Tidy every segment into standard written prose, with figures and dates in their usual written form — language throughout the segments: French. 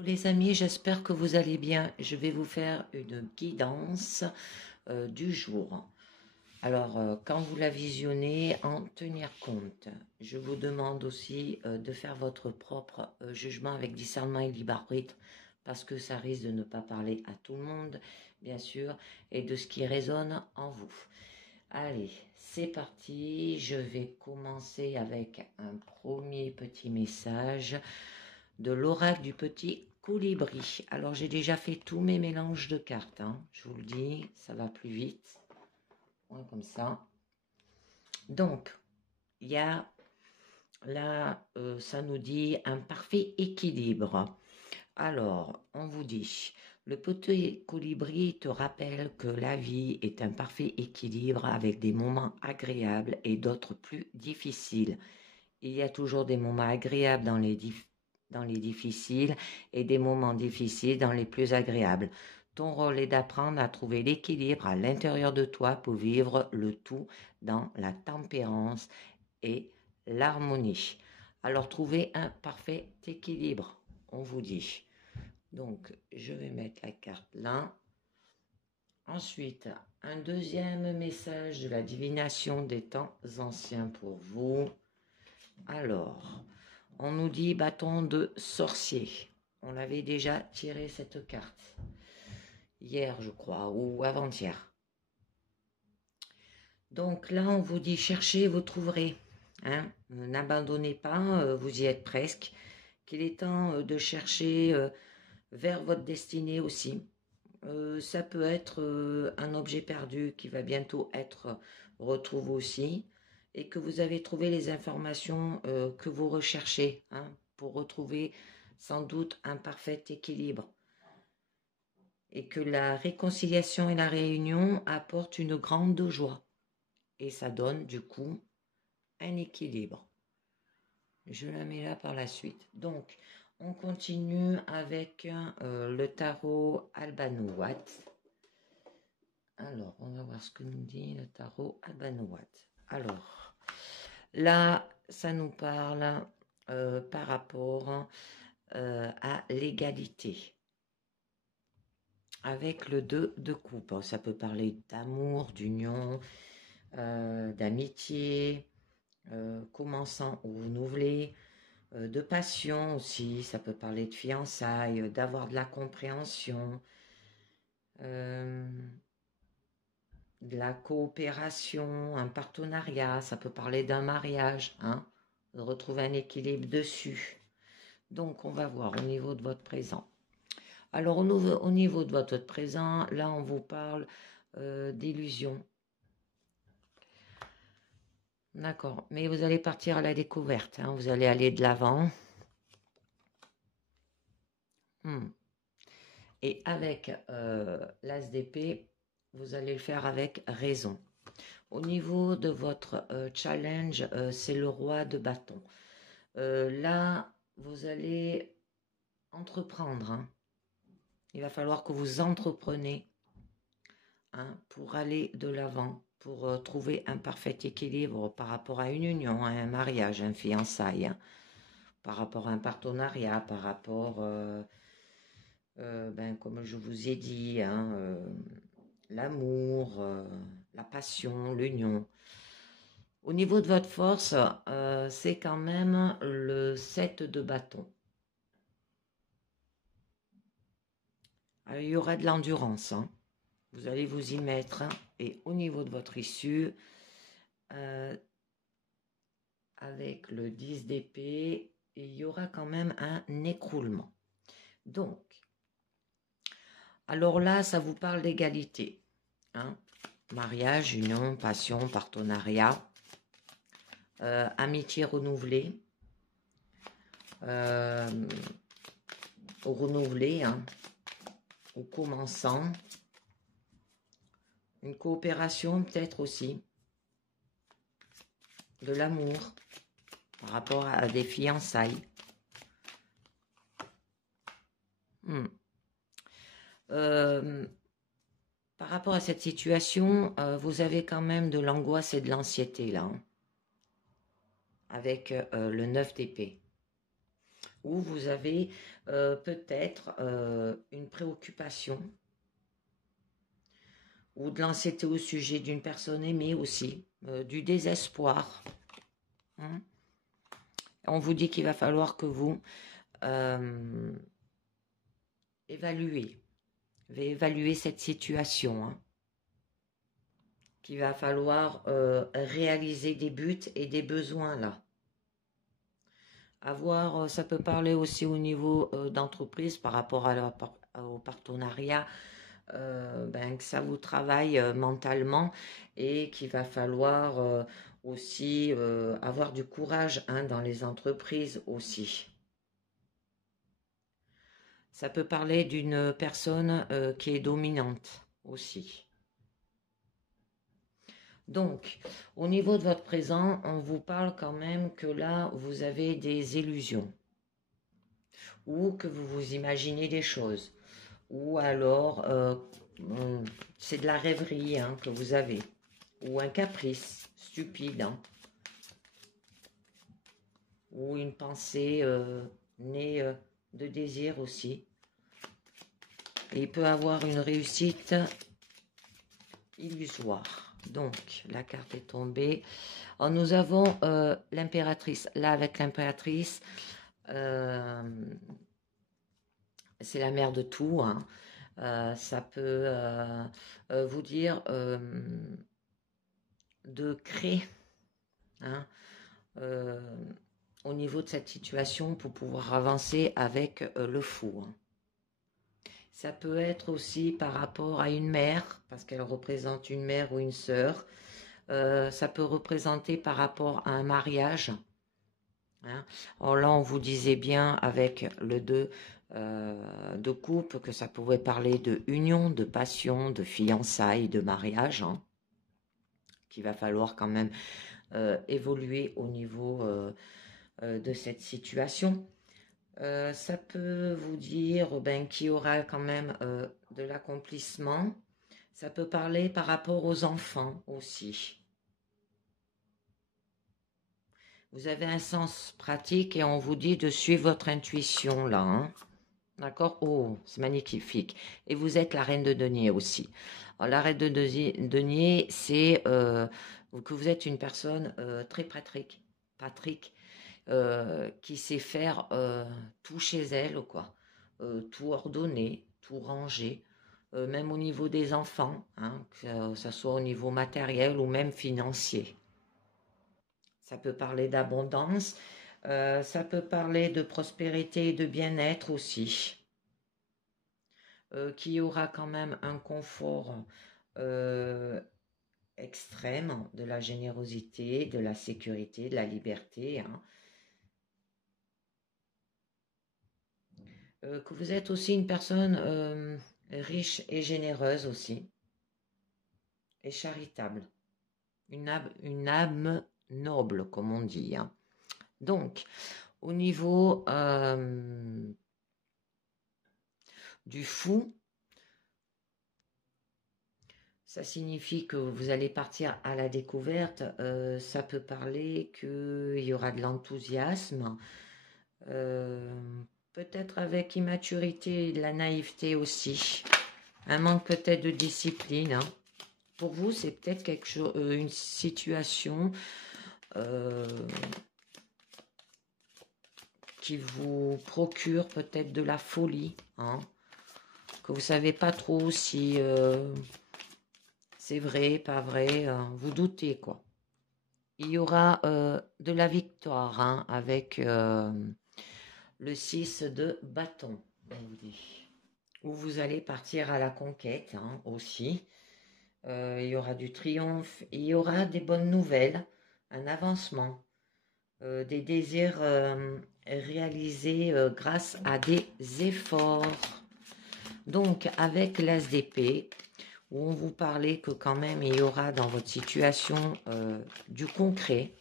Les amis, j'espère que vous allez bien. Je vais vous faire une guidance du jour. Alors, quand vous la visionnez, en tenir compte. Je vous demande aussi de faire votre propre jugement avec discernement et libre arbitre, parce que ça risque de ne pas parler à tout le monde, bien sûr, et de ce qui résonne en vous. Allez, c'est parti. Je vais commencer avec un premier petit message de l'oracle du petit colibri. Alors j'ai déjà fait tous mes mélanges de cartes, hein. Je vous le dis, ça va plus vite. Ouais, comme ça. Donc, il y a là, ça nous dit un parfait équilibre. Alors, on vous dit, le petit colibri te rappelle que la vie est un parfait équilibre avec des moments agréables et d'autres plus difficiles. Il y a toujours des moments agréables dans les difficiles et des moments difficiles dans les plus agréables. Ton rôle est d'apprendre à trouver l'équilibre à l'intérieur de toi pour vivre le tout dans la tempérance et l'harmonie. Alors, trouvez un parfait équilibre, on vous dit. Donc, je vais mettre la carte là. Ensuite, un deuxième message de la divination des temps anciens pour vous. Alors, on nous dit bâton de sorcier. On avait déjà tiré cette carte. Hier, je crois, ou avant-hier. Donc là, on vous dit cherchez, vous trouverez. Hein. N'abandonnez pas, vous y êtes presque. Qu'il est temps de chercher vers votre destinée aussi. Ça peut être un objet perdu qui va bientôt être retrouvé aussi et que vous avez trouvé les informations que vous recherchez hein, pour retrouver sans doute un parfait équilibre et que la réconciliation et la réunion apportent une grande joie et ça donne du coup un équilibre. Je la mets là par la suite. Donc, on continue avec le tarot Albanouat. Alors, on va voir ce que nous dit le tarot Albanouat. Alors, là, ça nous parle par rapport à l'égalité. Avec le 2 de coupe, ça peut parler d'amour, d'union, d'amitié, commençant ou renouvelé, de passion aussi, ça peut parler de fiançailles, d'avoir de la compréhension, de la coopération, un partenariat, ça peut parler d'un mariage, hein, de retrouver un équilibre dessus. Donc, on va voir au niveau de votre présent. Alors, au niveau de votre présent, là, on vous parle d'illusion. D'accord, mais vous allez partir à la découverte, hein, vous allez aller de l'avant. Et avec l'as d'épée, vous allez le faire avec raison. Au niveau de votre challenge, c'est le roi de bâton. Là, vous allez entreprendre. Hein. Il va falloir que vous entrepreniez hein, pour aller de l'avant, pour trouver un parfait équilibre par rapport à une union, à un mariage, un fiançailles, hein, par rapport à un partenariat, par rapport, comme je vous ai dit, hein, l'amour, la passion, l'union. Au niveau de votre force, c'est quand même le 7 de bâton. Alors, il y aura de l'endurance. Hein. Vous allez vous y mettre. Hein. Et au niveau de votre issue, avec le 10 d'épée, il y aura quand même un écroulement. Donc, alors là, ça vous parle d'égalité. Hein. Mariage, union, passion, partenariat. Amitié renouvelée, renouvelée, hein, ou commençant, une coopération peut-être aussi, de l'amour par rapport à des fiançailles. Par rapport à cette situation, vous avez quand même de l'angoisse et de l'anxiété là, hein, avec le 9 d'épée. où vous avez peut-être une préoccupation ou de l'anxiété au sujet d'une personne aimée aussi, du désespoir. Hein. On vous dit qu'il va falloir que vous évaluez cette situation. Hein. Qu'il va falloir réaliser des buts et des besoins là. Avoir, ça peut parler aussi au niveau d'entreprise par rapport au partenariat, que ça vous travaille mentalement et qu'il va falloir aussi avoir du courage hein, dans les entreprises aussi. Ça peut parler d'une personne qui est dominante aussi. Donc, au niveau de votre présent, on vous parle quand même que là, vous avez des illusions ou que vous vous imaginez des choses ou alors c'est de la rêverie hein, que vous avez ou un caprice stupide hein, ou une pensée née de désir aussi. Et il peut avoir une réussite illusoire. Donc, la carte est tombée. Alors, nous avons l'impératrice. Là, avec l'impératrice, c'est la mère de tout. Hein. Ça peut vous dire de créer hein, au niveau de cette situation pour pouvoir avancer avec le fou. Hein. Ça peut être aussi par rapport à une mère, parce qu'elle représente une mère ou une sœur. Ça peut représenter par rapport à un mariage. Hein. Alors là, on vous disait bien avec le 2 de coupe que ça pouvait parler de union, de passion, de fiançailles, de mariage. Hein, qu'il va falloir quand même évoluer au niveau de cette situation. Ça peut vous dire qu'il y aura quand même de l'accomplissement. Ça peut parler par rapport aux enfants aussi. Vous avez un sens pratique et on vous dit de suivre votre intuition là. Hein. D'accord? Oh, c'est magnifique. Et vous êtes la reine de denier aussi. Alors, la reine de denier, c'est que vous êtes une personne très pratique. Qui sait faire tout chez elle, quoi. Tout ordonner, tout ranger, même au niveau des enfants, hein, que ça soit au niveau matériel ou même financier. Ça peut parler d'abondance, ça peut parler de prospérité et de bien-être aussi. Qui aura quand même un confort extrême, de la générosité, de la sécurité, de la liberté, hein. Que vous êtes aussi une personne riche et généreuse aussi, et charitable. Une âme noble, comme on dit. Hein. Donc, au niveau du fou, ça signifie que vous allez partir à la découverte. Ça peut parler qu'il y aura de l'enthousiasme, peut-être avec immaturité et de la naïveté aussi. Un manque peut-être de discipline. Hein. Pour vous, c'est peut-être quelque chose, une situation qui vous procure peut-être de la folie, hein, que vous savez pas trop si c'est vrai, pas vrai, vous doutez quoi. Il y aura de la victoire hein, avec le 6 de bâton, on vous dit. Où vous allez partir à la conquête hein, aussi. Il y aura du triomphe, il y aura des bonnes nouvelles, un avancement, des désirs réalisés grâce à des efforts. Donc, avec l'as d'épée, où on vous parlait que quand même il y aura dans votre situation du concret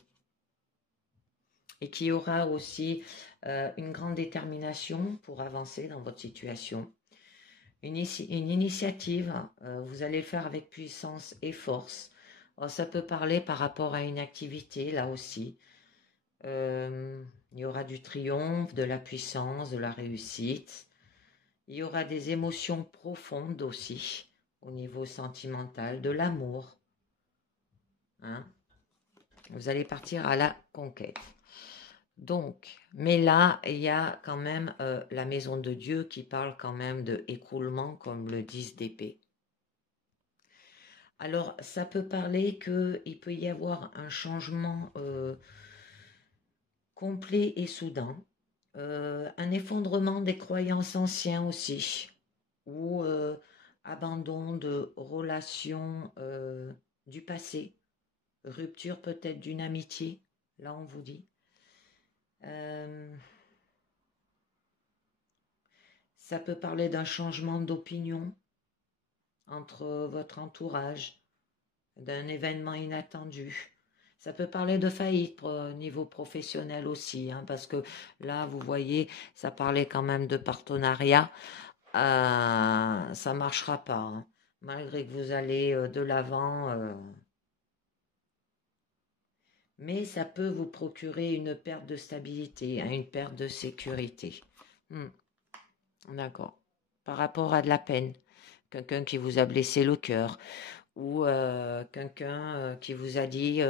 et qu'il y aura aussi une grande détermination pour avancer dans votre situation. Une initiative, vous allez le faire avec puissance et force. Alors, ça peut parler par rapport à une activité, là aussi. Il y aura aura du triomphe, de la puissance, de la réussite. Il y aura des émotions profondes aussi, au niveau sentimental, de l'amour. Hein. Vous allez partir à la conquête. Donc, mais là, il y a quand même la maison de Dieu qui parle quand même de écroulement, comme le 10 d'épée. Alors, ça peut parler qu'il peut y avoir un changement complet et soudain, un effondrement des croyances anciennes aussi, ou abandon de relations du passé, rupture peut-être d'une amitié, là on vous dit. Ça peut parler d'un changement d'opinion entre votre entourage, d'un événement inattendu. Ça peut parler de faillite au niveau professionnel aussi, hein, parce que là, vous voyez, ça parlait quand même de partenariat. Ça ne marchera pas, hein, malgré que vous allez de l'avant. Mais ça peut vous procurer une perte de stabilité, hein, une perte de sécurité. D'accord. Par rapport à de la peine, quelqu'un qui vous a blessé le cœur, ou quelqu'un qui vous a dit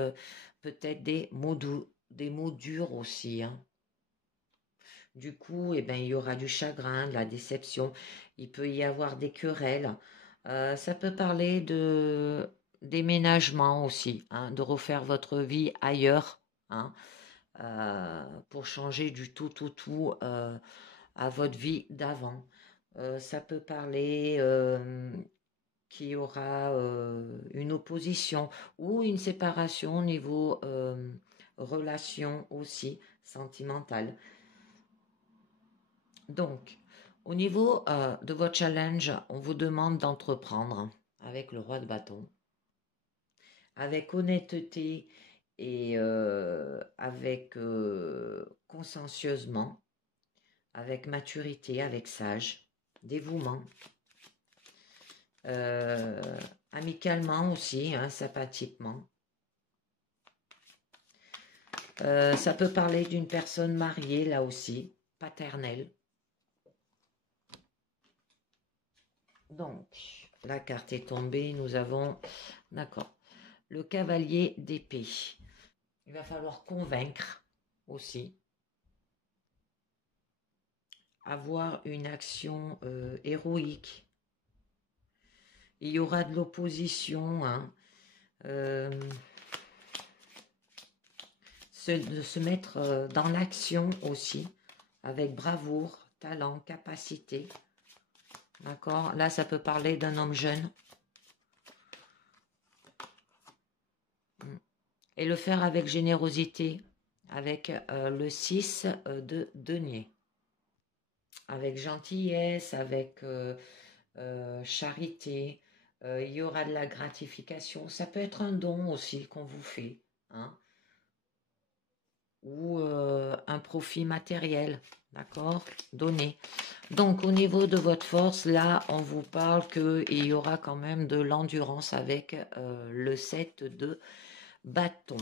peut-être des mots durs aussi. Hein. Du coup, eh ben, il y aura du chagrin, de la déception. Il peut y avoir des querelles. Ça peut parler de déménagement aussi, hein, de refaire votre vie ailleurs, hein, pour changer du tout à votre vie d'avant. Ça peut parler qu'il y aura une opposition ou une séparation au niveau relation aussi sentimentale. Donc, au niveau de votre challenge, on vous demande d'entreprendre avec le roi de bâton, avec honnêteté et avec consciencieusement, avec maturité, avec sage, dévouement. Amicalement aussi, hein, sympathiquement. Ça peut parler d'une personne mariée, là aussi, paternelle. Donc, la carte est tombée, nous avons, d'accord, le cavalier d'épée. Il va falloir convaincre aussi, avoir une action héroïque. Il y aura de l'opposition, hein, de se mettre dans l'action aussi, avec bravoure, talent, capacité. D'accord? Là, ça peut parler d'un homme jeune. Et le faire avec générosité, avec le 6 de denier. Avec gentillesse, avec charité. Il y aura de la gratification. Ça peut être un don aussi qu'on vous fait. Hein? Ou un profit matériel, d'accord, donné. Donc au niveau de votre force, là, on vous parle qu'il y aura quand même de l'endurance avec le 7 de bâton.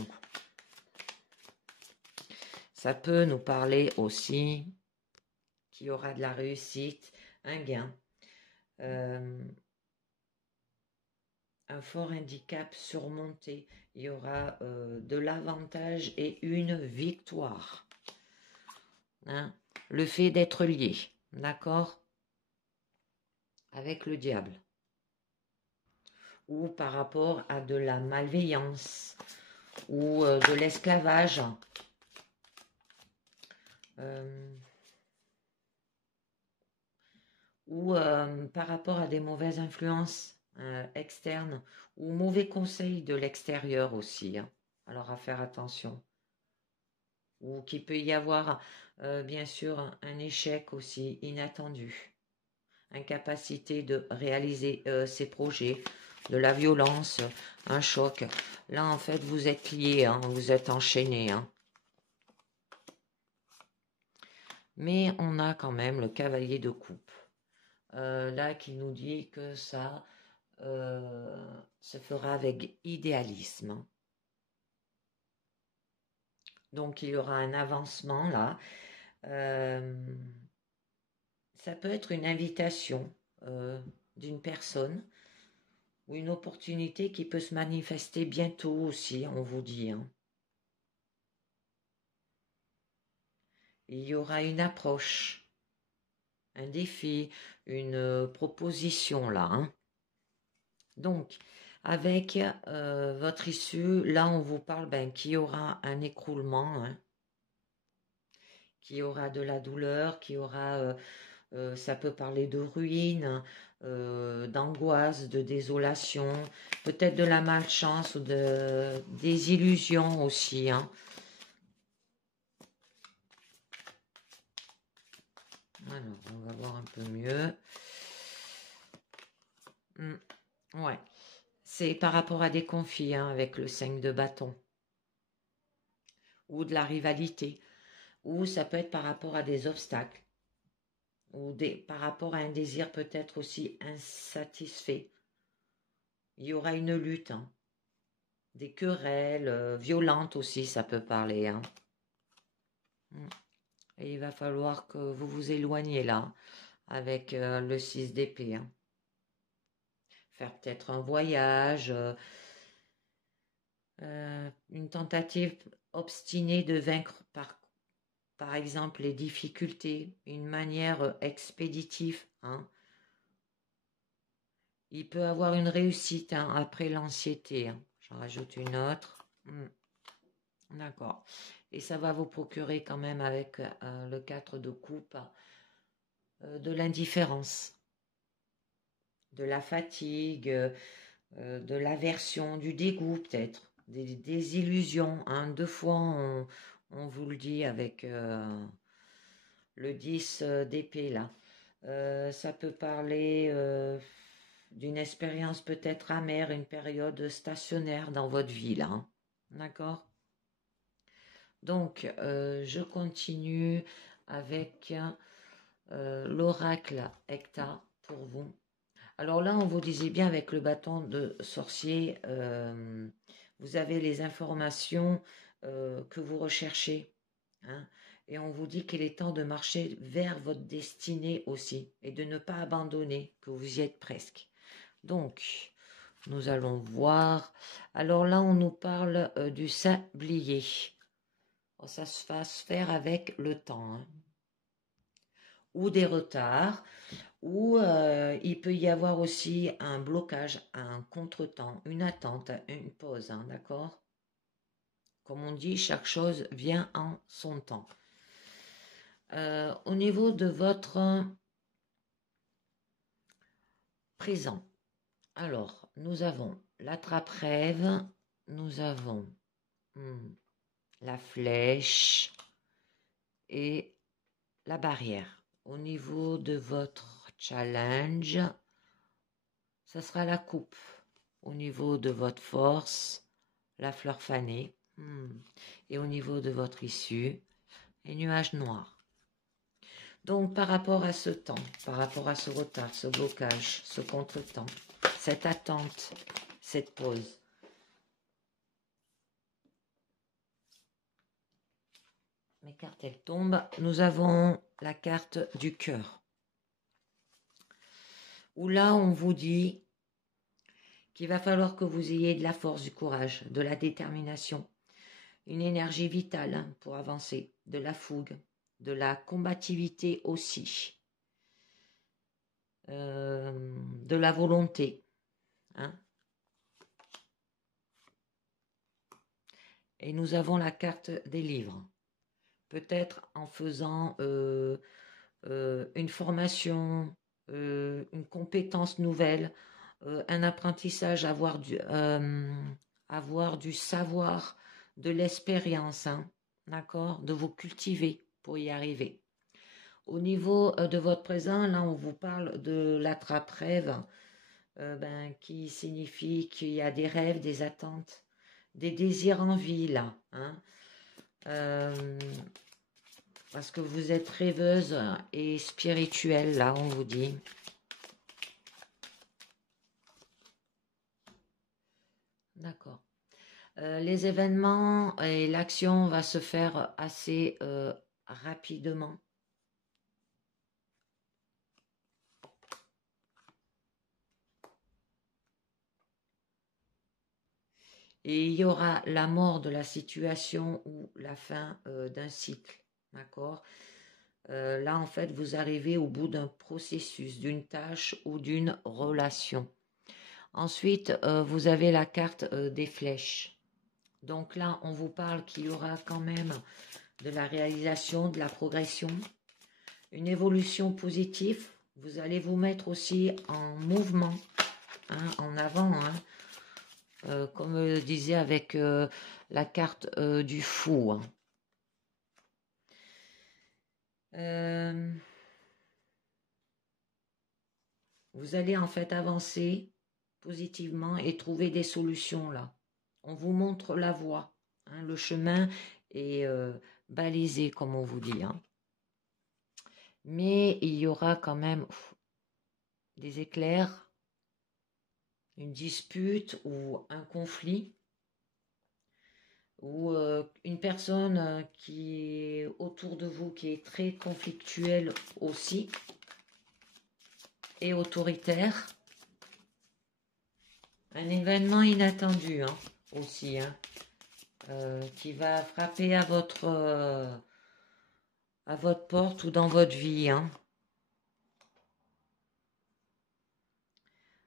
Ça peut nous parler aussi qu'il y aura de la réussite, un gain, un fort handicap surmonté. Il y aura de l'avantage et une victoire. Hein? Le fait d'être lié, d'accord, avec le diable. Ou par rapport à de la malveillance ou de l'esclavage. Ou par rapport à des mauvaises influences externes ou mauvais conseils de l'extérieur aussi. Hein. Alors à faire attention. Ou qu'il peut y avoir bien sûr un échec aussi inattendu. Incapacité de réaliser ses projets, de la violence, un choc. Là en fait vous êtes liés, hein, vous êtes enchaînés. Hein. Mais on a quand même le cavalier de coupe. Là qui nous dit que ça se fera avec idéalisme. Donc, il y aura un avancement là. Ça peut être une invitation d'une personne ou une opportunité qui peut se manifester bientôt aussi, on vous dit. Hein. Il y aura une approche, un défi, une proposition là. Hein. Donc, avec votre issue, là on vous parle qu'il y aura un écroulement, hein, qu'il y aura de la douleur, qu'il y aura, ça peut parler de ruine, d'angoisse, de désolation, peut-être de la malchance ou des illusions aussi. Hein. Alors, on va voir un peu mieux. Ouais, c'est par rapport à des conflits hein, avec le 5 de bâton. Ou de la rivalité. Ou ça peut être par rapport à des obstacles. Ou par rapport à un désir peut-être aussi insatisfait. Il y aura une lutte. Hein. Des querelles violentes aussi, ça peut parler. Hein. Et il va falloir que vous vous éloigniez là, avec le 6 d'épée. Hein. Faire peut-être un voyage, une tentative obstinée de vaincre par exemple les difficultés, une manière expéditive. Hein. Il peut avoir une réussite hein, après l'anxiété. Hein. J'en rajoute une autre. D'accord. Et ça va vous procurer quand même avec le 4 de coupe de l'indifférence, de la fatigue, de l'aversion, du dégoût peut-être, des illusions. Hein. 2 fois on vous le dit avec le 10 d'épée là. Ça peut parler d'une expérience peut-être amère, une période stationnaire dans votre vie là. Hein. D'accord ? Donc, je continue avec l'oracle Hecta pour vous. Alors là, on vous disait bien avec le bâton de sorcier, vous avez les informations que vous recherchez. Hein, et on vous dit qu'il est temps de marcher vers votre destinée aussi et de ne pas abandonner, que vous y êtes presque. Donc, nous allons voir. Alors là, on nous parle du sablier. Ça se va se faire avec le temps. Hein. Ou des retards, ou il peut y avoir aussi un blocage, un contretemps, une attente, une pause, hein, d'accord ? Comme on dit, chaque chose vient en son temps. Au niveau de votre présent, alors, nous avons l'attrape-rêve, nous avons la flèche et la barrière. Au niveau de votre challenge, ça sera la coupe. Au niveau de votre force, la fleur fanée. Et au niveau de votre issue, les nuages noirs. Donc, par rapport à ce temps, par rapport à ce retard, ce blocage, ce contretemps, cette attente, cette pause, mes cartes, elles tombent. Nous avons la carte du cœur. Où là, on vous dit qu'il va falloir que vous ayez de la force, du courage, de la détermination, une énergie vitale hein, pour avancer, de la fougue, de la combativité aussi, de la volonté. Hein. Et nous avons la carte des livres. Peut-être en faisant une formation, une compétence nouvelle, un apprentissage, avoir du savoir, de l'expérience, hein, d'accord, de vous cultiver pour y arriver. Au niveau de votre présent, là, on vous parle de l'attrape-rêve, qui signifie qu'il y a des rêves, des attentes, des désirs en vie, là. Hein. Parce que vous êtes rêveuse et spirituelle, là, on vous dit. D'accord. Les événements et l'action va se faire assez rapidement. Et il y aura la mort de la situation ou la fin d'un cycle. D'accord? Là, en fait, vous arrivez au bout d'un processus, d'une tâche ou d'une relation. Ensuite, vous avez la carte des flèches. Donc là, on vous parle qu'il y aura quand même de la réalisation, de la progression, une évolution positive. Vous allez vous mettre aussi en mouvement, hein, en avant, hein, comme je disais avec la carte du fou. Hein. Vous allez en fait avancer positivement et trouver des solutions là. On vous montre la voie. Hein, le chemin est balisé, comme on vous dit. Hein. Mais il y aura quand même des éclairs, une dispute ou un conflit, ou une personne qui est autour de vous, qui est très conflictuelle aussi, et autoritaire. Un événement inattendu hein, aussi, hein, qui va frapper à votre porte ou dans votre vie. Hein.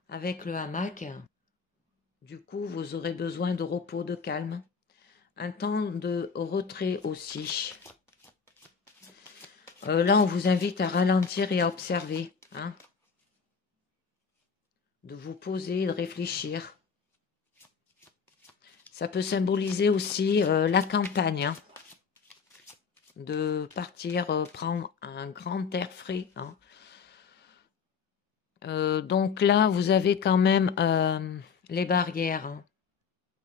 Avec le hamac, du coup, vous aurez besoin de repos, de calme. Un temps de retrait aussi. Là, on vous invite à ralentir et à observer. Hein, de vous poser, de réfléchir. Ça peut symboliser aussi la campagne. Hein, de partir prendre un grand air frais. Hein. Donc là, vous avez quand même les barrières. Hein.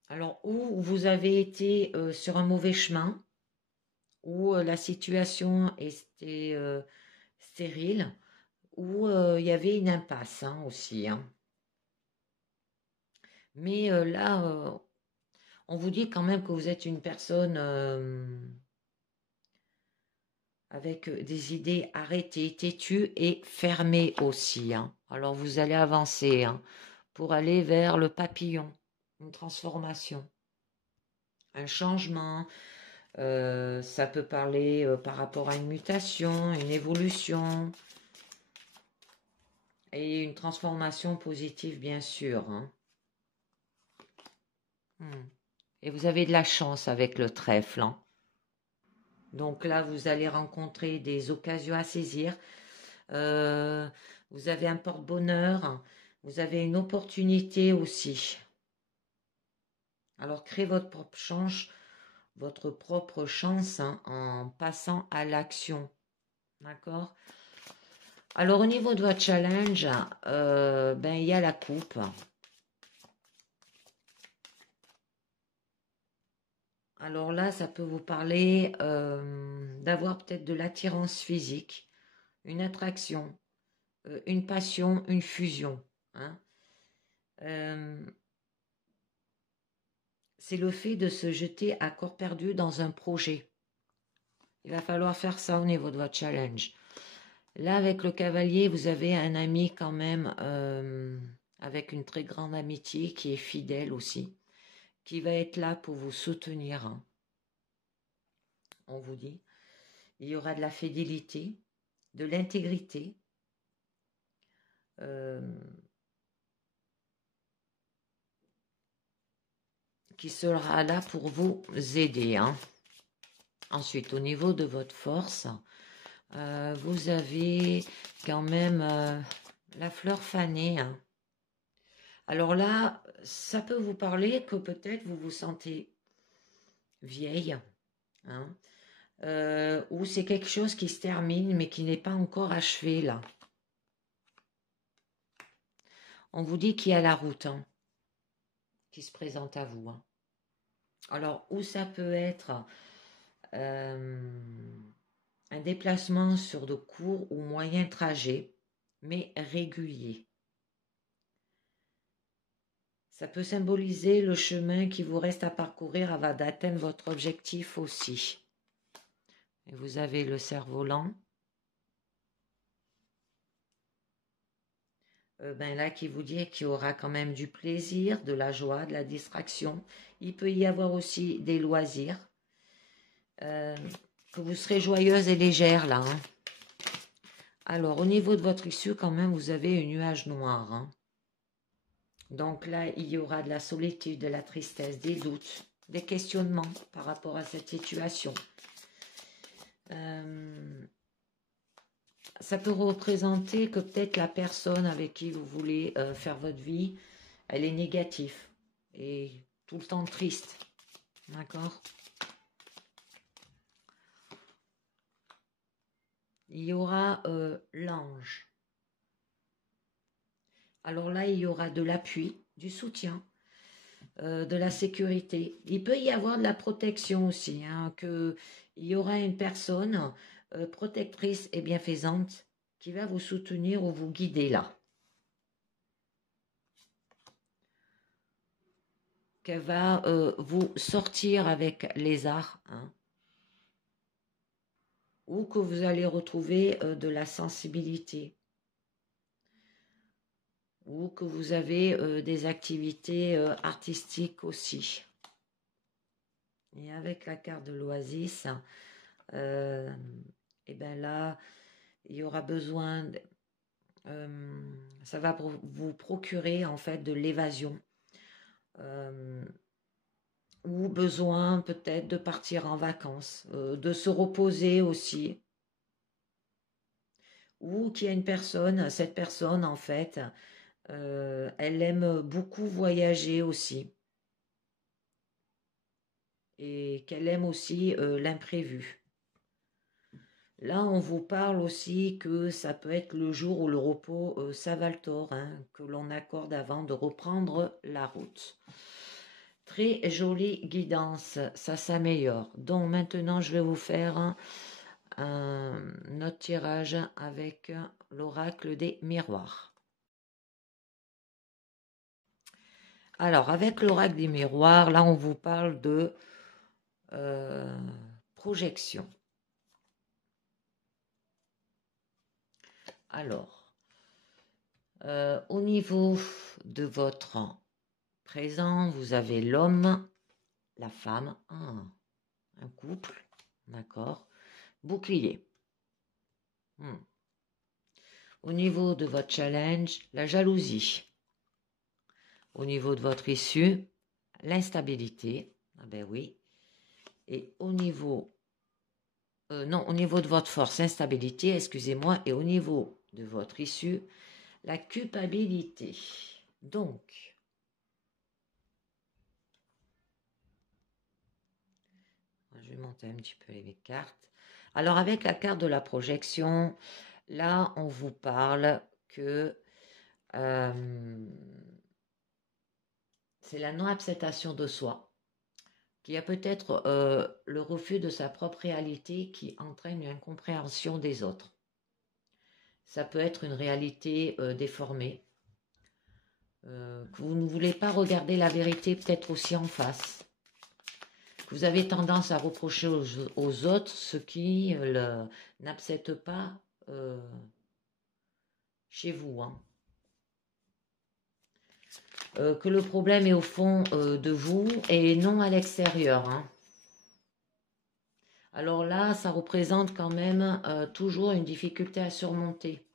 Alors, où vous avez été sur un mauvais chemin, où la situation était stérile, où il y avait une impasse hein, aussi. Hein. Mais là, on vous dit quand même que vous êtes une personne avec des idées arrêtées, têtues et fermées aussi. Hein. Alors vous allez avancer hein, pour aller vers le papillon, une transformation, un changement. Ça peut parler par rapport à une mutation, une évolution et une transformation positive bien sûr. Hein. Et vous avez de la chance avec le trèfle. Hein. Donc là, vous allez rencontrer des occasions à saisir. Vous avez un porte-bonheur. Vous avez une opportunité aussi. Alors, créez votre propre chance hein, en passant à l'action. D'accord? Alors, au niveau de votre challenge, ben, il y a la coupe. Alors là, ça peut vous parler d'avoir peut-être de l'attirance physique, une attraction, une passion, une fusion. Hein. C'est le fait de se jeter à corps perdu dans un projet. Il va falloir faire ça au niveau de votre challenge. Là, avec le cavalier, vous avez un ami quand même avec une très grande amitié qui est fidèle aussi, qui va être là pour vous soutenir. Hein. On vous dit. Il y aura de la fidélité, de l'intégrité. Qui sera là pour vous aider. Hein. Ensuite, au niveau de votre force, vous avez quand même la fleur fanée. Hein. Alors là, ça peut vous parler que peut-être vous vous sentez vieille. Hein, ou c'est quelque chose qui se termine mais qui n'est pas encore achevé là. On vous dit qu'il y a la route hein, qui se présente à vous. Hein. Alors, où ça peut être un déplacement sur de courts ou moyens trajets, mais réguliers. Ça peut symboliser le chemin qui vous reste à parcourir avant d'atteindre votre objectif aussi. Et vous avez le cerf-volant. Ben là, qui vous dit qu'il y aura quand même du plaisir, de la joie, de la distraction. Il peut y avoir aussi des loisirs. Que vous serez joyeuse et légère là. Hein. Alors, au niveau de votre issue, quand même, vous avez un nuage noir. Hein. Donc là, il y aura de la solitude, de la tristesse, des doutes, des questionnements par rapport à cette situation. Ça peut représenter que peut-être la personne avec qui vous voulez faire votre vie, elle est négative et tout le temps triste. D'accord ? Il y aura l'ange. Alors là, il y aura de l'appui, du soutien, de la sécurité. Il peut y avoir de la protection aussi, hein, il y aura une personne protectrice et bienfaisante qui va vous soutenir ou vous guider là. Qu'elle va vous sortir avec les arts, hein, ou que vous allez retrouver de la sensibilité, ou que vous avez des activités artistiques aussi. Et avec la carte de l'oasis, et bien là, il y aura besoin, ça va vous procurer en fait de l'évasion, ou besoin peut-être de partir en vacances, de se reposer aussi, ou qu'il y a une personne, cette personne en fait, elle aime beaucoup voyager aussi, et qu'elle aime aussi l'imprévu. Là, on vous parle aussi que ça peut être le jour où le repos ça va le tort, hein, que l'on accorde avant de reprendre la route. Très jolie guidance, ça s'améliore. Donc maintenant, je vais vous faire un autre tirage avec l'oracle des miroirs. Alors, avec l'oracle des miroirs, là, on vous parle de projection. Alors, au niveau de votre présent, vous avez l'homme, la femme, un couple, d'accord, bouclier. Au niveau de votre challenge, la jalousie. Au niveau de votre issue, l'instabilité. Ah ben oui. Et au niveau... non, au niveau de votre force, instabilité, excusez-moi. Et au niveau de votre issue, la culpabilité. Donc, je vais monter un petit peu les cartes. Alors, avec la carte de la projection, là, on vous parle que c'est la non-acceptation de soi, qu'il y a peut-être le refus de sa propre réalité qui entraîne une incompréhension des autres. Ça peut être une réalité déformée, que vous ne voulez pas regarder la vérité peut-être aussi en face, que vous avez tendance à reprocher aux autres ce qui n'acceptent pas chez vous, hein. Que le problème est au fond de vous et non à l'extérieur, hein. Alors là, ça représente quand même toujours une difficulté à surmonter.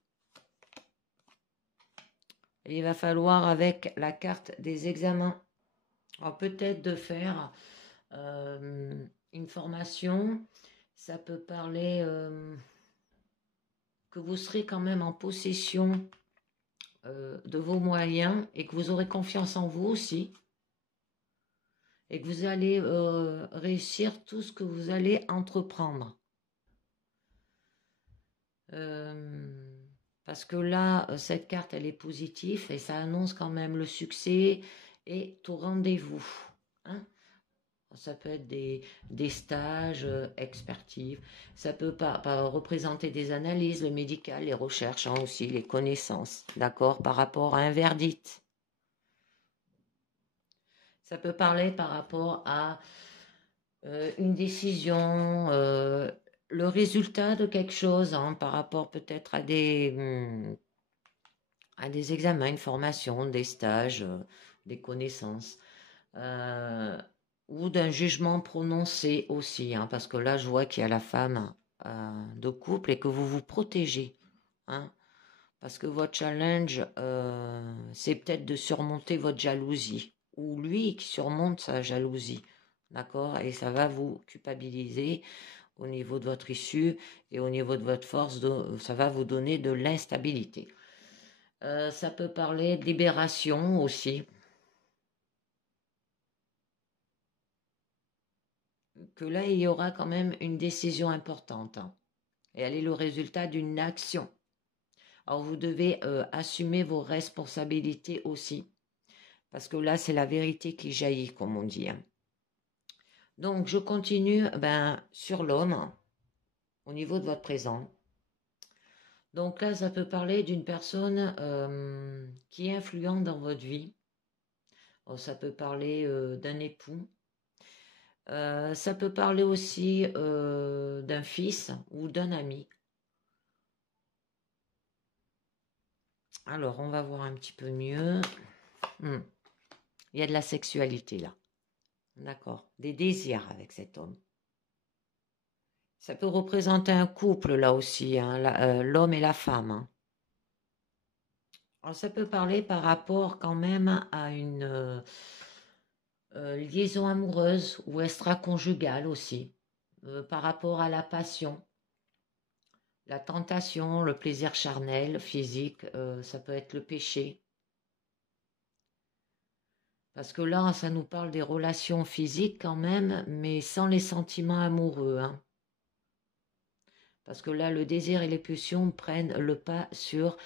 Et il va falloir, avec la carte des examens, peut-être de faire une formation. Ça peut parler que vous serez quand même en possession de vos moyens et que vous aurez confiance en vous aussi. Et que vous allez réussir tout ce que vous allez entreprendre. Parce que là, cette carte, elle est positive et ça annonce quand même le succès et au rendez-vous. Hein, ça peut être des stages expertifs, ça peut pas représenter des analyses, le médical, les recherches, hein, aussi, les connaissances, d'accord, par rapport à un verdict. Ça peut parler par rapport à une décision, le résultat de quelque chose, hein, par rapport peut-être à des examens, une formation, des stages, des connaissances, euh, ou d'un jugement prononcé aussi, hein, parce que là, je vois qu'il y a la femme de couple et que vous vous protégez, hein, parce que votre challenge, c'est peut-être de surmonter votre jalousie, ou lui qui surmonte sa jalousie, d'accord? Et ça va vous culpabiliser au niveau de votre issue et au niveau de votre force, ça va vous donner de l'instabilité. Ça peut parler de libération aussi, que là, il y aura quand même une décision importante, hein, et elle est le résultat d'une action. Alors, vous devez assumer vos responsabilités aussi, parce que là, c'est la vérité qui jaillit, comme on dit, hein. Donc, je continue sur l'homme, au niveau de votre présent. Donc là, ça peut parler d'une personne qui est influente dans votre vie. Oh, ça peut parler d'un époux. Ça peut parler aussi d'un fils ou d'un ami. Alors, on va voir un petit peu mieux. Il y a de la sexualité là. D'accord. Des désirs avec cet homme. Ça peut représenter un couple là aussi, hein, l'homme et la femme, hein. Alors, ça peut parler par rapport quand même à une liaison amoureuse ou extra-conjugale aussi, par rapport à la passion, la tentation, le plaisir charnel, physique, ça peut être le péché. Parce que là, ça nous parle des relations physiques quand même, mais sans les sentiments amoureux, hein. Parce que là, le désir et les pulsions prennent le pas sur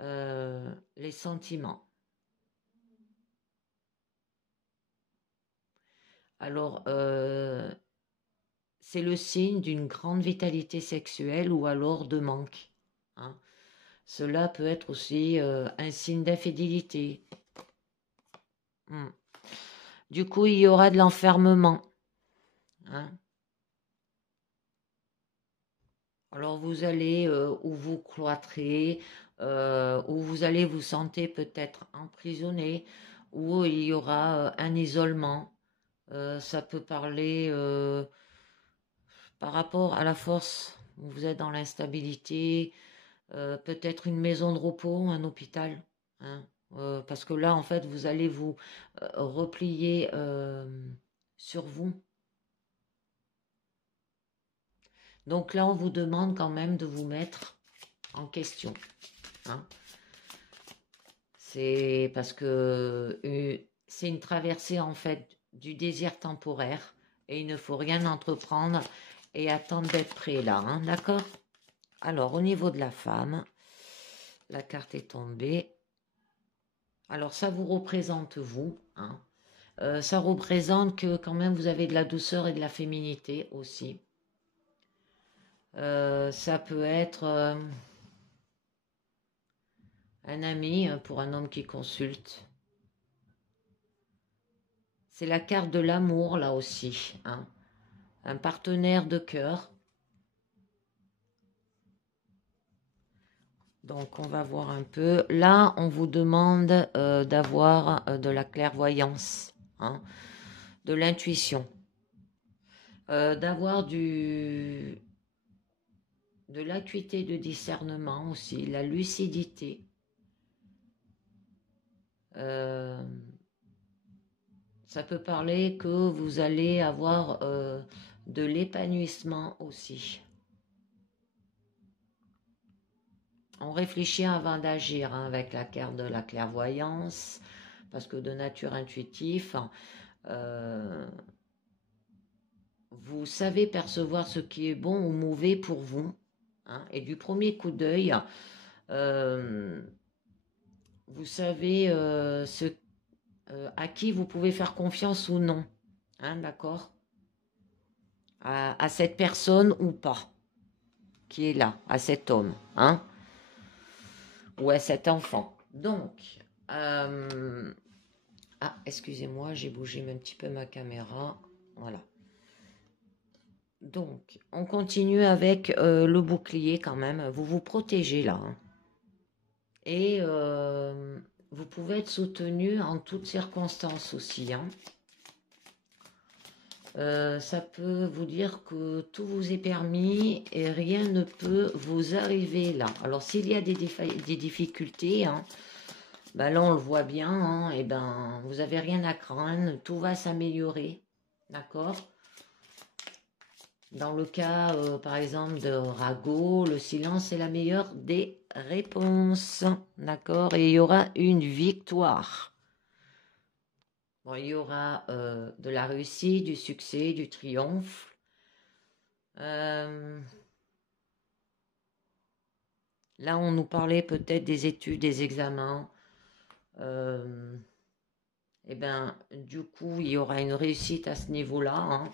les sentiments. Alors, c'est le signe d'une grande vitalité sexuelle ou alors de manque, hein. Cela peut être aussi un signe d'infidélité. Du coup, il y aura de l'enfermement, hein. Alors, vous allez ou vous cloîtrer, ou vous allez vous sentir peut-être emprisonné, ou il y aura un isolement. Ça peut parler par rapport à la force où vous êtes dans l'instabilité, peut-être une maison de repos, un hôpital, hein, parce que là, en fait, vous allez vous replier sur vous. Donc là, on vous demande quand même de vous mettre en question, hein. C'est parce que c'est une traversée en fait du désir temporaire et il ne faut rien entreprendre et attendre d'être prêt là, hein, d'accord? Alors, au niveau de la femme, la carte est tombée. Alors, ça vous représente vous, hein. Ça représente que quand même vous avez de la douceur et de la féminité aussi. Ça peut être un ami pour un homme qui consulte. C'est la carte de l'amour là aussi, hein. Un partenaire de cœur. Donc on va voir un peu. Là, on vous demande d'avoir de la clairvoyance, hein, de l'intuition, d'avoir de l'acuité de discernement aussi, la lucidité. Ça peut parler que vous allez avoir de l'épanouissement aussi. On réfléchit avant d'agir, hein, avec la carte de la clairvoyance, parce que de nature intuitive, vous savez percevoir ce qui est bon ou mauvais pour vous, hein, et du premier coup d'œil, vous savez à qui vous pouvez faire confiance ou non, hein, d'accord, à cette personne ou pas, qui est là, à cet homme, hein, ou à cet enfant. Donc, Ah, excusez-moi, j'ai bougé un petit peu ma caméra. Voilà. Donc, on continue avec le bouclier quand même. Vous vous protégez là, hein. Et vous pouvez être soutenu en toutes circonstances aussi, hein. Ça peut vous dire que tout vous est permis et rien ne peut vous arriver là. Alors s'il y a des difficultés, hein, ben là on le voit bien, hein, et ben vous avez rien à craindre, tout va s'améliorer, d'accord? Dans le cas par exemple de Rago, le silence est la meilleure des réponses, d'accord? Et il y aura une victoire. Bon, il y aura de la réussite, du succès, du triomphe. Là, on nous parlait peut-être des études, des examens. Et bien, du coup, il y aura une réussite à ce niveau-là, hein.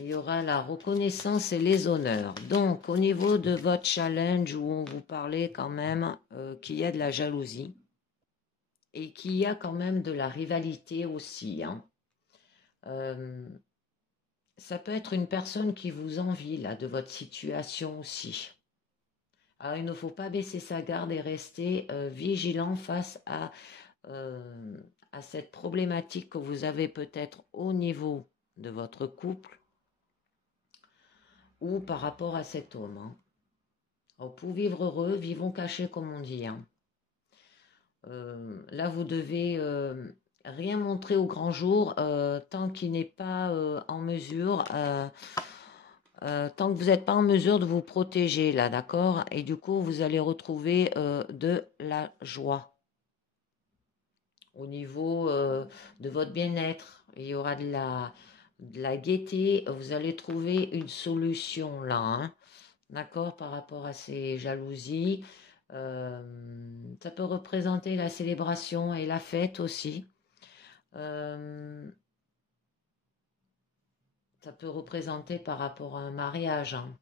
Il y aura la reconnaissance et les honneurs. Donc, au niveau de votre challenge, où on vous parlait quand même qu'il y a de la jalousie et qu'il y a quand même de la rivalité aussi, hein. Ça peut être une personne qui vous envie, là, de votre situation aussi. Alors, il ne faut pas baisser sa garde et rester vigilant face à cette problématique que vous avez peut-être au niveau de votre couple ou par rapport à cet homme, hein. Alors, pour vivre heureux, vivons cachés comme on dit, hein. Là, vous devez rien montrer au grand jour tant qu'il n'est pas en mesure, tant que vous n'êtes pas en mesure de vous protéger, là, d'accord? Et du coup, vous allez retrouver de la joie. Au niveau de votre bien-être, il y aura de la gaieté, vous allez trouver une solution là, hein, d'accord, par rapport à ces jalousies. Ça peut représenter la célébration et la fête aussi. Ça peut représenter par rapport à un mariage, hein.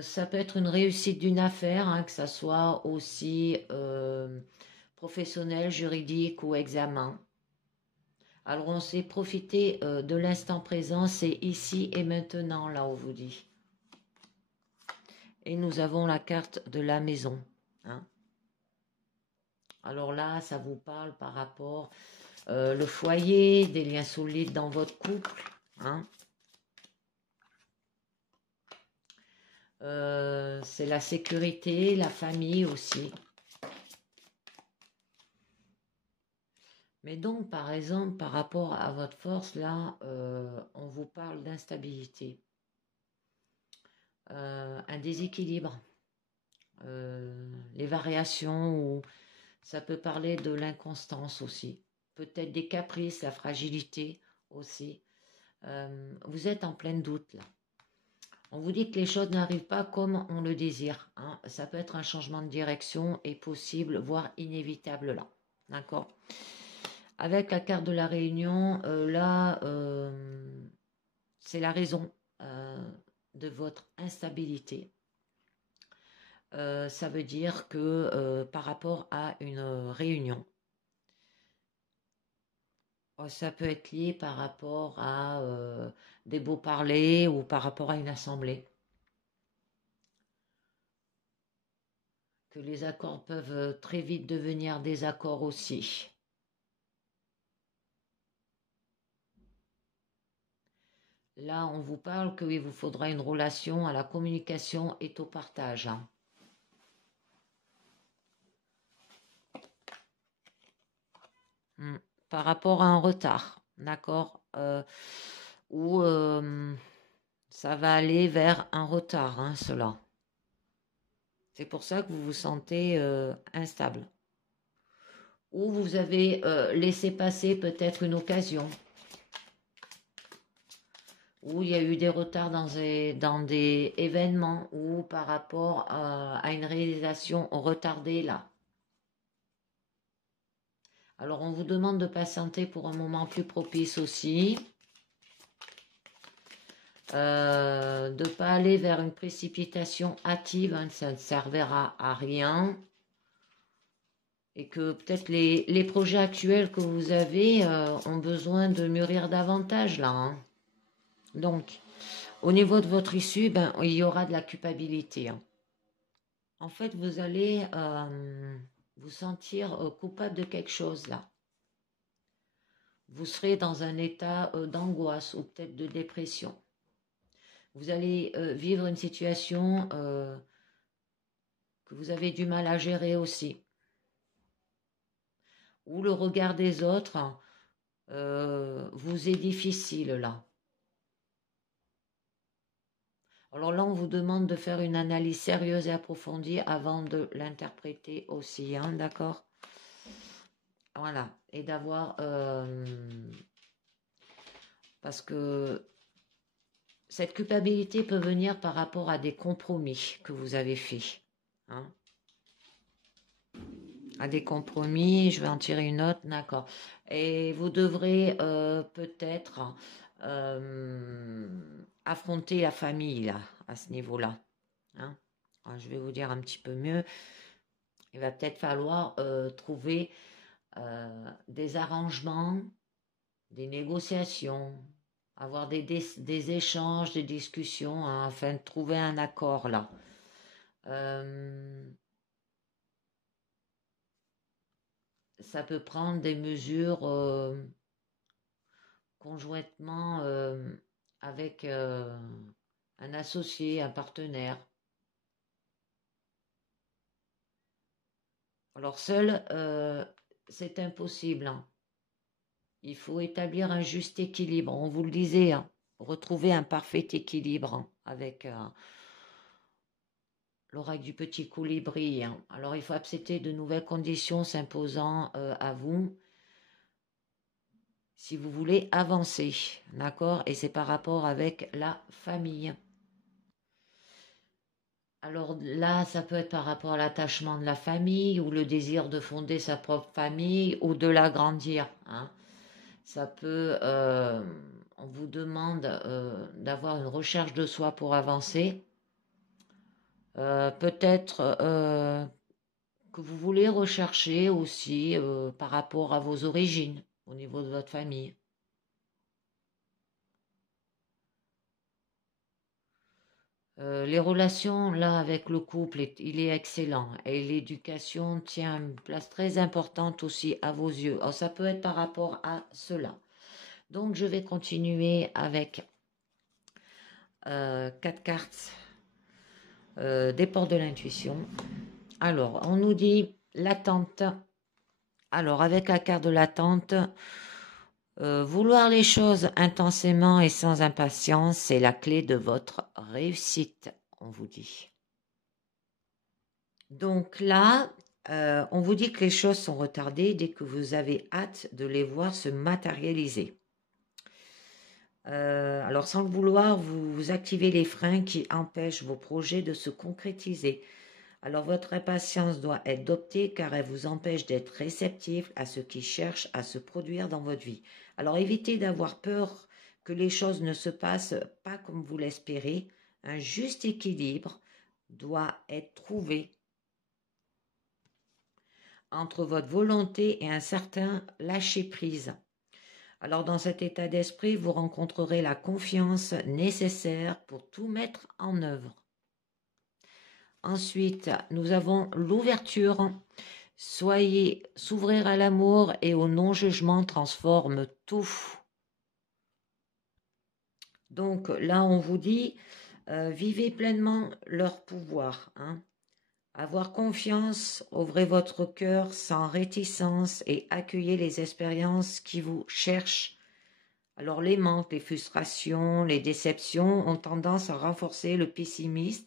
Ça peut être une réussite d'une affaire, hein, que ça soit aussi professionnel, juridique ou examen. Alors on sait profiter de l'instant présent, c'est ici et maintenant, là où vous dit. Et nous avons la carte de la maison, hein. Alors là, ça vous parle par rapport le foyer, des liens solides dans votre couple, hein. C'est la sécurité, la famille aussi. Mais donc, par exemple, par rapport à votre force, là, on vous parle d'instabilité, un déséquilibre, les variations, ou ça peut parler de l'inconstance aussi, peut-être des caprices, la fragilité aussi. Vous êtes en plein doute, là. On vous dit que les choses n'arrivent pas comme on le désire, hein. Ça peut être un changement de direction et possible, voire inévitable là. D'accord? Avec la carte de la Réunion, là, c'est la raison de votre instabilité. Ça veut dire que par rapport à une réunion, ça peut être lié par rapport à des beaux-parlers ou par rapport à une assemblée. Que les accords peuvent très vite devenir des accords aussi. Là, on vous parle qu'il vous faudra une relation à la communication et au partage, hein. Par rapport à un retard, d'accord, ou ça va aller vers un retard, hein, cela. C'est pour ça que vous vous sentez instable. Ou vous avez laissé passer peut-être une occasion. Ou il y a eu des retards dans des événements ou par rapport à une réalisation retardée là. Alors on vous demande de patienter pour un moment plus propice aussi. de ne pas aller vers une précipitation hâtive, hein, ça ne servira à rien. Et que peut-être les projets actuels que vous avez ont besoin de mûrir davantage là, hein. Donc, au niveau de votre issue, ben, il y aura de la culpabilité, hein. En fait, vous allez vous sentir coupable de quelque chose là. Vous serez dans un état d'angoisse ou peut-être de dépression. Vous allez vivre une situation que vous avez du mal à gérer aussi. Ou le regard des autres vous est difficile là. Alors là, on vous demande de faire une analyse sérieuse et approfondie avant de l'interpréter aussi, hein, d'accord? Voilà, et d'avoir... parce que cette culpabilité peut venir par rapport à des compromis que vous avez faits, hein? À des compromis, je vais en tirer une autre, d'accord. Et vous devrez peut-être affronter la famille là, à ce niveau-là, hein. Alors, je vais vous dire un petit peu mieux. Il va peut-être falloir trouver des arrangements, des négociations, avoir des échanges, des discussions, hein, afin de trouver un accord là. Ça peut prendre des mesures conjointement avec un associé, un partenaire. Alors seul, c'est impossible, hein. Il faut établir un juste équilibre. On vous le disait, hein, retrouver un parfait équilibre, hein, avec l'oracle du petit colibri, hein. Alors il faut accepter de nouvelles conditions s'imposant à vous si vous voulez avancer, d'accord? Et c'est par rapport avec la famille. Alors là, ça peut être par rapport à l'attachement de la famille ou le désir de fonder sa propre famille ou de l'agrandir, hein. Ça peut, on vous demande d'avoir une recherche de soi pour avancer. Peut-être que vous voulez rechercher aussi par rapport à vos origines au niveau de votre famille. Les relations, là, avec le couple, il est excellent. Et l'éducation tient une place très importante aussi à vos yeux. Alors, ça peut être par rapport à cela. Donc, je vais continuer avec 4 cartes des portes de l'intuition. Alors, on nous dit l'attente. Alors, avec la carte de l'attente, vouloir les choses intensément et sans impatience, c'est la clé de votre réussite, on vous dit. Donc là, on vous dit que les choses sont retardées dès que vous avez hâte de les voir se matérialiser. Alors sans le vouloir, vous activez les freins qui empêchent vos projets de se concrétiser. Alors votre impatience doit être doptée car elle vous empêche d'être réceptif à ce qui cherche à se produire dans votre vie. Alors évitez d'avoir peur que les choses ne se passent pas comme vous l'espérez. Un juste équilibre doit être trouvé entre votre volonté et un certain lâcher-prise. Alors dans cet état d'esprit, vous rencontrerez la confiance nécessaire pour tout mettre en œuvre. Ensuite, nous avons l'ouverture. S'ouvrir à l'amour et au non-jugement transforme tout. Donc là, on vous dit, vivez pleinement leur pouvoir, hein. Avoir confiance, ouvrez votre cœur sans réticence et accueillez les expériences qui vous cherchent. Alors les manques, les frustrations, les déceptions ont tendance à renforcer le pessimisme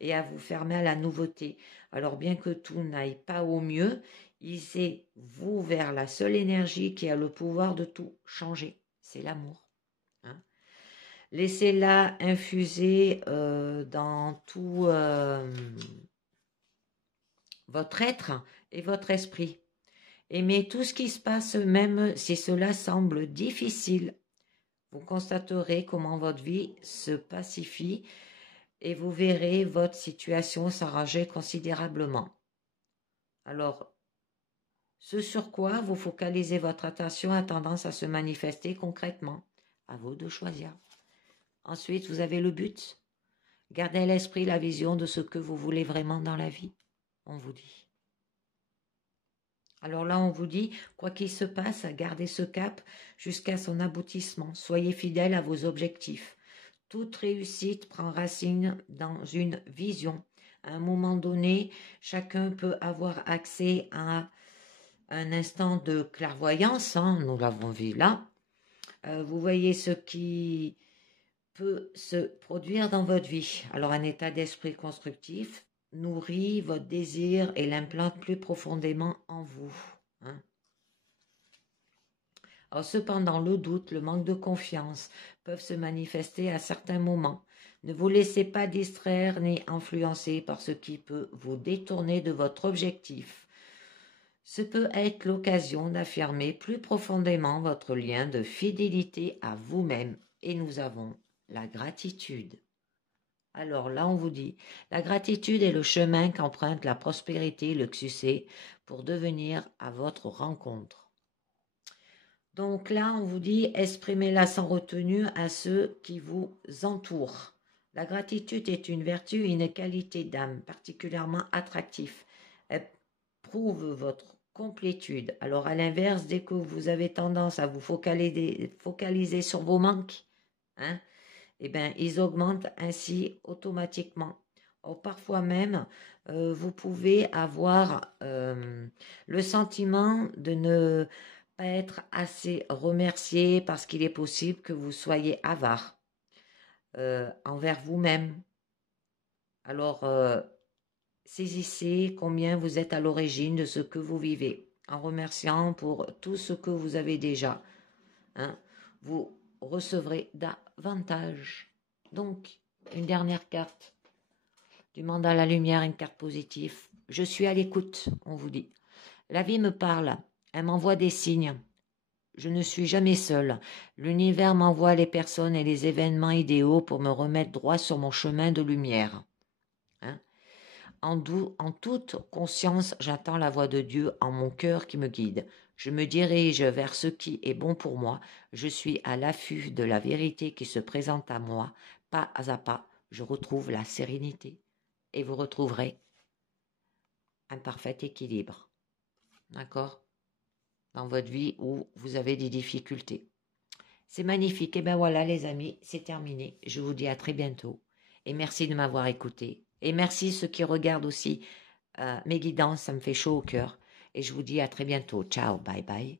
et à vous fermer à la nouveauté. Alors bien que tout n'aille pas au mieux, lisez-vous vers la seule énergie qui a le pouvoir de tout changer. C'est l'amour, hein. Laissez-la infuser dans tout votre être et votre esprit. Aimez tout ce qui se passe même si cela semble difficile. Vous constaterez comment votre vie se pacifie et vous verrez votre situation s'arranger considérablement. Alors, ce sur quoi vous focalisez votre attention a tendance à se manifester concrètement. À vous de choisir. Ensuite, vous avez le but. Gardez à l'esprit la vision de ce que vous voulez vraiment dans la vie. On vous dit. Alors là, on vous dit, quoi qu'il se passe, gardez ce cap jusqu'à son aboutissement. Soyez fidèle à vos objectifs. Toute réussite prend racine dans une vision. À un moment donné, chacun peut avoir accès à un instant de clairvoyance, nous l'avons vu là. Vous voyez ce qui peut se produire dans votre vie. Alors un état d'esprit constructif nourrit votre désir et l'implante plus profondément en vous. Alors, cependant, le doute, le manque de confiance peuvent se manifester à certains moments. Ne vous laissez pas distraire ni influencer par ce qui peut vous détourner de votre objectif. Ce peut être l'occasion d'affirmer plus profondément votre lien de fidélité à vous-même. Et nous avons la gratitude. Alors là, on vous dit, la gratitude est le chemin qu'emprunte la prospérité, le succès, pour devenir à votre rencontre. Donc là, on vous dit, exprimez-la sans retenue à ceux qui vous entourent. La gratitude est une vertu et une qualité d'âme particulièrement attractive. Elle prouve votre complétude. Alors à l'inverse, dès que vous avez tendance à vous focaliser sur vos manques, eh bien, ils augmentent ainsi automatiquement. Or, parfois même, vous pouvez avoir le sentiment de ne pas être assez remercié parce qu'il est possible que vous soyez avare envers vous-même. Alors, saisissez combien vous êtes à l'origine de ce que vous vivez, en remerciant pour tout ce que vous avez déjà. Vous recevrez davantage. Donc, une dernière carte du mandat à la lumière, une carte positive. Je suis à l'écoute, on vous dit. La vie me parle, elle m'envoie des signes. Je ne suis jamais seule. L'univers m'envoie les personnes et les événements idéaux pour me remettre droit sur mon chemin de lumière. En toute conscience, j'attends la voix de Dieu en mon cœur qui me guide. Je me dirige vers ce qui est bon pour moi. Je suis à l'affût de la vérité qui se présente à moi. Pas à pas, je retrouve la sérénité. Et vous retrouverez un parfait équilibre. D'accord? Dans votre vie où vous avez des difficultés. C'est magnifique. Et bien voilà les amis, c'est terminé. Je vous dis à très bientôt. Et merci de m'avoir écouté. Et merci ceux qui regardent aussi mes guidances, ça me fait chaud au cœur. Et je vous dis à très bientôt. Ciao, bye bye.